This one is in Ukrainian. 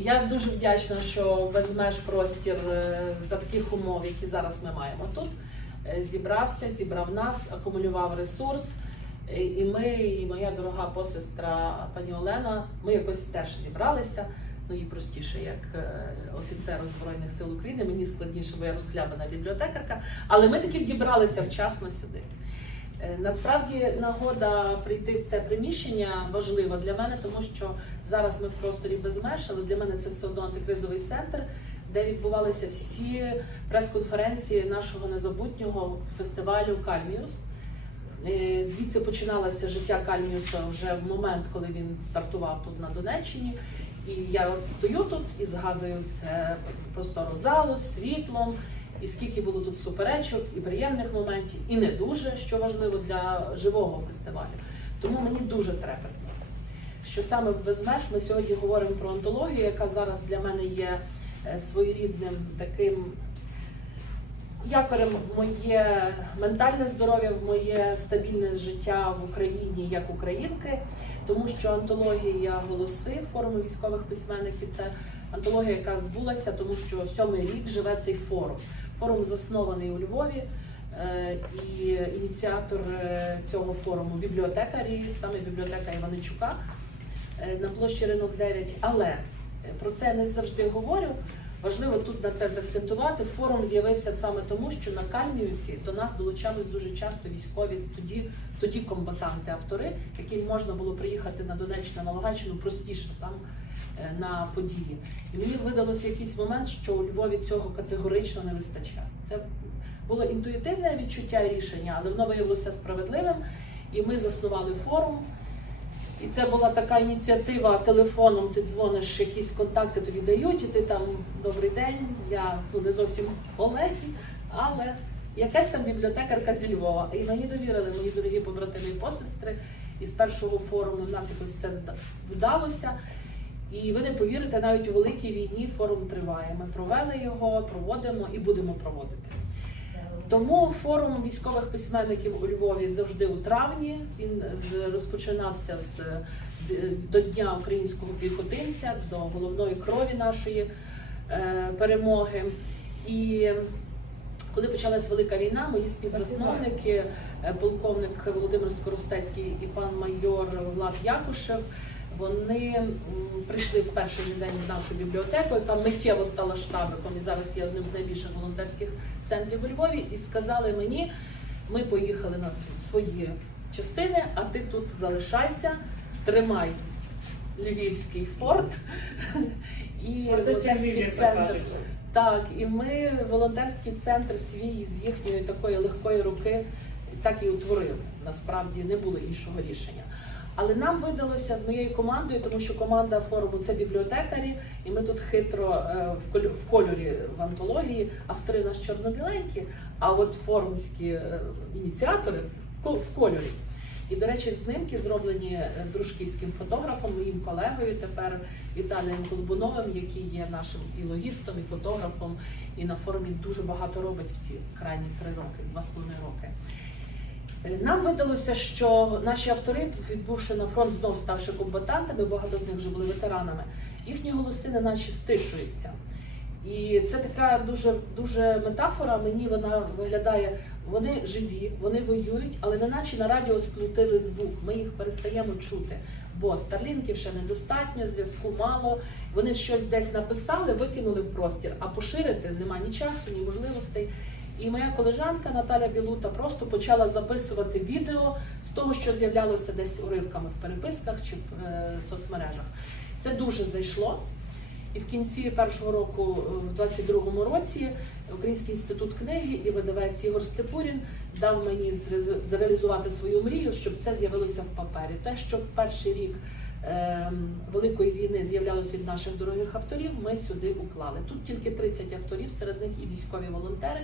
І я дуже вдячна, що безмеж простір е, за таких умов, які зараз ми маємо тут, е, зібрався, зібрав нас, акумулював ресурс. Е, І ми, і моя дорога посестра пані Олена, ми якось теж зібралися. Ну, їй простіше, як офіцеру Збройних сил України. Мені складніше, бо я розхлябана бібліотекарка. Але ми таки дібралися вчасно сюди. Е, Насправді нагода прийти в це приміщення важлива для мене, тому що зараз ми в просторі без меж, але для мене це все одно антикризовий центр, де відбувалися всі прес-конференції нашого незабутнього фестивалю Кальміус. Е, Звідси починалося життя Кальміуса вже в момент, коли він стартував тут на Донеччині. І я от стою тут і згадую це простору залу з світлом, і скільки було тут суперечок, і приємних моментів, і не дуже, що важливо для живого фестивалю. Тому мені дуже трепетно, що саме безмеж ми сьогодні говоримо про онтологію, яка зараз для мене є е, своєрідним таким якорем в моє ментальне здоров'я, в моє стабільне життя в Україні як українки, тому що антологія голоси форуму військових письменників це антологія, яка збулася, тому що сьомий рік живе цей форум. Форум заснований у Львові. е, І ініціатор е, цього форуму бібліотекарі, саме бібліотека Іваничука е, на площі Ринок 9. Але про це я не завжди говорю. Важливо тут на це заакцентувати. Форум з'явився саме тому, що на Кальміусі до нас долучались дуже часто військові, тоді, тоді комбатанти, автори, яким можна було приїхати на Донеччину, на Луганщину простіше там е, на події. І мені видалося якийсь момент, що у Львові цього категорично не вистачає. Це було інтуїтивне відчуття рішення, але воно виявилося справедливим. І ми заснували форум. І це була така ініціатива телефоном. Ти дзвониш, якісь контакти тобі дають, і ти там добрий день. Я ну не зовсім колеги, але якась там бібліотекарка зі Львова. І мені довірили мої дорогі побратими і посестри. І з першого форуму в нас якось все вдалося. І ви не повірите, навіть у великій війні форум триває. Ми провели його, проводимо і будемо проводити. Тому форум військових письменників у Львові завжди у травні. Він розпочинався з е, до Дня українського піхотинця, до головної крові нашої е, перемоги. І коли почалась велика війна, мої співзасновники, е, полковник Володимир Скоростецький і пан майор Влад Якушев, вони прийшли в перший же день в нашу бібліотеку, яка миттєво стала штабиком і зараз є одним з найбільших волонтерських центрів у Львові, і сказали мені: ми поїхали на свої частини, а ти тут залишайся, тримай львівський форт і волонтерський центр. Так, і ми волонтерський центр свій з їхньої такої легкої руки так і утворили. Насправді не було іншого рішення. Але нам видалося з моєю командою, тому що команда форуму це бібліотекарі, і ми тут хитро е, в коль- в кольорі в антології, автори нас чорно-біленькі, а от форумські е, ініціатори в ко- в кольорі. І, до речі, знімки зроблені е, дружківським фотографом, моїм колегою тепер Віталієм Колбуновим, який є нашим і логістом, і фотографом, і на форумі дуже багато робить в ці крайні три роки, два з половиною роки. Нам видалося, що наші автори, відбувши на фронт, знов ставши комбатантами, багато з них вже були ветеранами, їхні голоси неначе стишуються. І це така дуже дуже метафора. Мені вона виглядає. Вони живі, вони воюють, але неначе на радіо скрутили звук. Ми їх перестаємо чути. Бо старлінків ще недостатньо, зв'язку мало. Вони щось десь написали, викинули в простір, а поширити нема ні часу, ні можливостей. І моя колежанка Наталя Білута просто почала записувати відео з того, що з'являлося десь уривками в переписках чи в е, соцмережах. Це дуже зайшло. І в кінці першого року, е, в 22-му році, Український інститут книги і видавець Ігор Степурін дав мені зреалізувати свою мрію, щоб це з'явилося в папері. Те, що в перший рік ем, Великої війни з'являлось від наших дорогих авторів, ми сюди уклали. Тут тільки 30 авторів, серед них і військові волонтери.